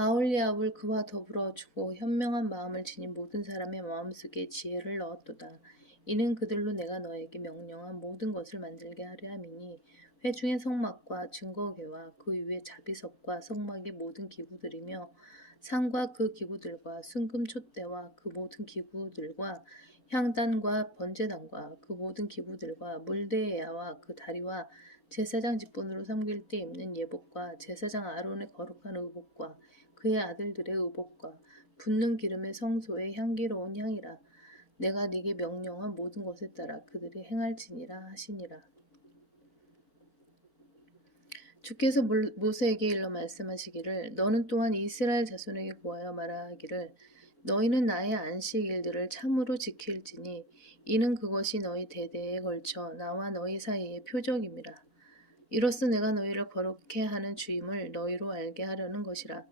아올리압을 그와 더불어 주고 현명한 마음을 지닌 모든 사람의 마음속에 지혜를 넣었도다. 이는 그들로 내가 너에게 명령한 모든 것을 만들게 하려 함이니 회중의 성막과 증거궤와 그 위에 자비석과 성막의 모든 기구들이며 상과 그 기구들과 순금 촛대와 그 모든 기구들과 향단과 번제단과 그 모든 기구들과 물대야와 그 다리와 제사장 직분으로 섬길 때 입는 예복과 제사장 아론의 거룩한 의복과 그의 아들들의 의복과 붓는 기름의 성소의 향기로운 향이라. 내가 네게 명령한 모든 것에 따라 그들이 행할지니라 하시니라. 주께서 물- 모세에게 일러 말씀하시기를 너는 또한 이스라엘 자손에게 구하여 말하기를 너희는 나의 안식일들을 참으로 지킬지니 이는 그것이 너희 대대에 걸쳐 나와 너희 사이의 표적임이라. 이로써 내가 너희를 거룩해 하는 주임을 너희로 알게 하려는 것이라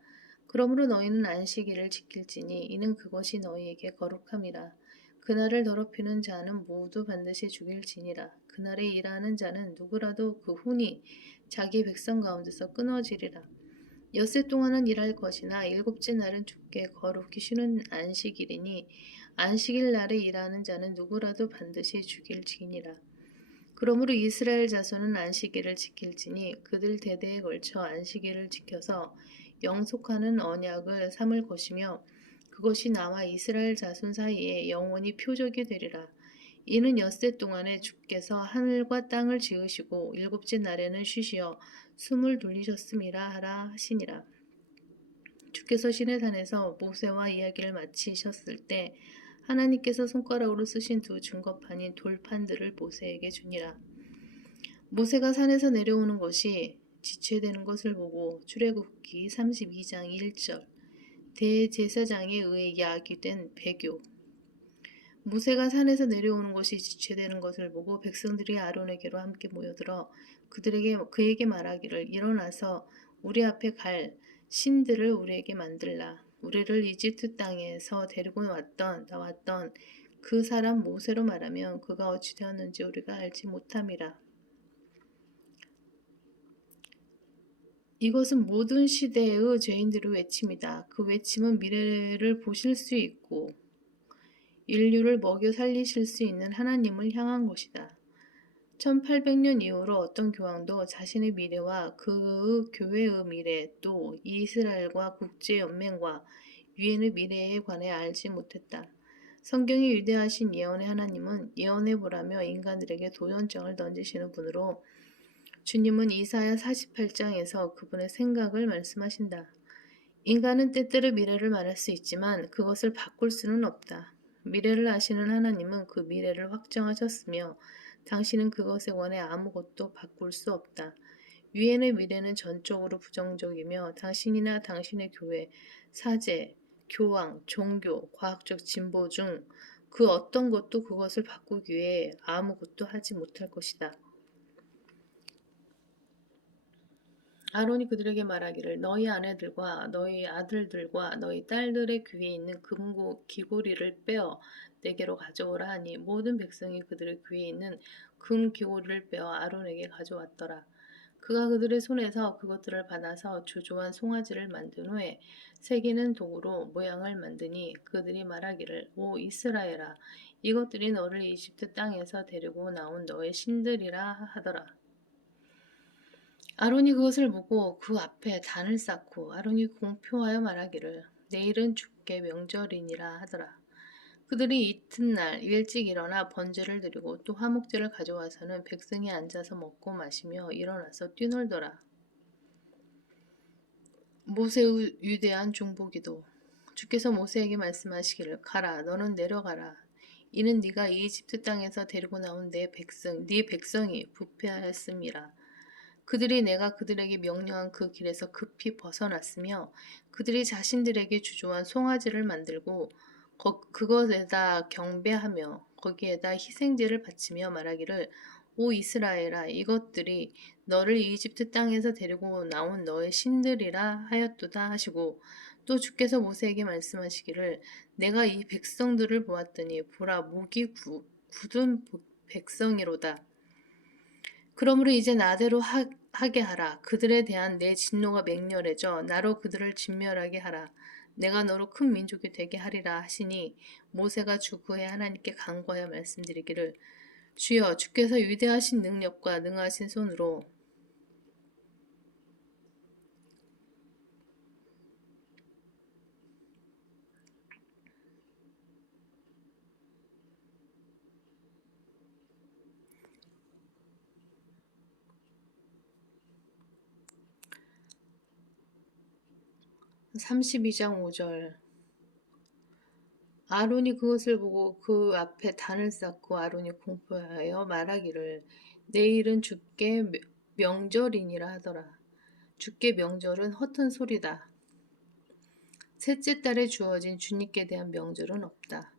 그러므로 너희는 안식일을 지킬지니 이는 그것이 너희에게 거룩함이라 그날을 더럽히는 자는 모두 반드시 죽일지니라 그날에 일하는 자는 누구라도 그 훈이 자기 백성 가운데서 끊어지리라. 엿새 동안은 일할 것이나 일곱째 날은 주께 거룩히 쉬는 안식일이니 안식일 날에 일하는 자는 누구라도 반드시 죽일지니라. 그러므로 이스라엘 자손은 안식일을 지킬지니 그들 대대에 걸쳐 안식일을 지켜서 영속하는 언약을 삼을 것이며 그것이 나와 이스라엘 자손 사이에 영원히 표적이 되리라. 이는 엿새 동안에 주께서 하늘과 땅을 지으시고 일곱째 날에는 쉬시어 숨을 돌리셨음이라 하라 하시니라. 주께서 시내산에서 모세와 이야기를 마치셨을 때 하나님께서 손가락으로 쓰신 두 증거판인 돌판들을 모세에게 주니라. 모세가 산에서 내려오는 것이 지체되는 것을 보고 출애굽기 32장 1절 대제사장에 의해 야기된 배교 모세가 산에서 내려오는 것이 지체되는 것을 보고 백성들이 아론에게로 함께 모여들어 그들에게 그에게 말하기를 일어나서 우리 앞에 갈 신들을 우리에게 만들라. 우리를 이집트 땅에서 데리고 왔던 나왔던 그 사람 모세로 말하면 그가 어찌 되었는지 우리가 알지 못함이라. 이것은 모든 시대의 죄인들의 외침이다. 그 외침은 미래를 보실 수 있고 인류를 먹여 살리실 수 있는 하나님을 향한 것이다. 1800년 이후로 어떤 교황도 자신의 미래와 그 교회의 미래 또 이스라엘과 국제연맹과 유엔의 미래에 관해 알지 못했다. 성경의 위대하신 예언의 하나님은 예언해 보라며 인간들에게 도전장을 던지시는 분으로 주님은 이사야 48장에서 그분의 생각을 말씀하신다. 인간은 때때로 미래를 말할 수 있지만 그것을 바꿀 수는 없다. 미래를 아시는 하나님은 그 미래를 확정하셨으며 당신은 그것에 관해 아무것도 바꿀 수 없다. 유엔의 미래는 전적으로 부정적이며 당신이나 당신의 교회, 사제, 교황, 종교, 과학적 진보 중 그 어떤 것도 그것을 바꾸기 위해 아무것도 하지 못할 것이다. 아론이 그들에게 말하기를 너희 아내들과 너희 아들들과 너희 딸들의 귀에 있는 금고 귀고리를 빼어 내게로 가져오라 하니 모든 백성이 그들의 귀에 있는 금 귀고리를 빼어 아론에게 가져왔더라. 그가 그들의 손에서 그것들을 받아서 조조한 송아지를 만든 후에 새기는 도구로 모양을 만드니 그들이 말하기를 오 이스라엘아 이것들이 너를 이집트 땅에서 데리고 나온 너의 신들이라 하더라. 아론이 그것을 보고 그 앞에 단을 쌓고 아론이 공표하여 말하기를 내일은 주께 명절이니라 하더라. 그들이 이튿날 일찍 일어나 번제를 드리고 또 화목제를 가져와서는 백성이 앉아서 먹고 마시며 일어나서 뛰놀더라. 모세의 위대한 중보기도 주께서 모세에게 말씀하시기를 가라 너는 내려가라 이는 네가 이집트 땅에서 데리고 나온 내 백성 네 백성이 부패하였음이라 그들이 내가 그들에게 명령한 그 길에서 급히 벗어났으며 그들이 자신들에게 주조한 송아지를 만들고 거, 그것에다 경배하며 거기에다 희생제를 바치며 말하기를 오 이스라엘아 이것들이 너를 이집트 땅에서 데리고 나온 너의 신들이라 하였도다 하시고 또 주께서 모세에게 말씀하시기를 내가 이 백성들을 보았더니 보라 목이 구, 굳은 백성이로다 그러므로 이제 나대로 하, 하게 하라. 그들에 대한 내 진노가 맹렬해져 나로 그들을 진멸하게 하라. 내가 너로 큰 민족이 되게 하리라 하시니 모세가 주 그의 하나님께 간구하여 말씀드리기를 주여 주께서 위대하신 능력과 능하신 손으로 삼십이 장오절 아론이 그것을 보고 그 앞에 단을 쌓고 아론이 공포하여 말하기를 내일은 명- 명절이니라 하더라. 주께 명절은 헛된 소리다. 셋째 달에 주어진 주님께 대한 명절은 없다.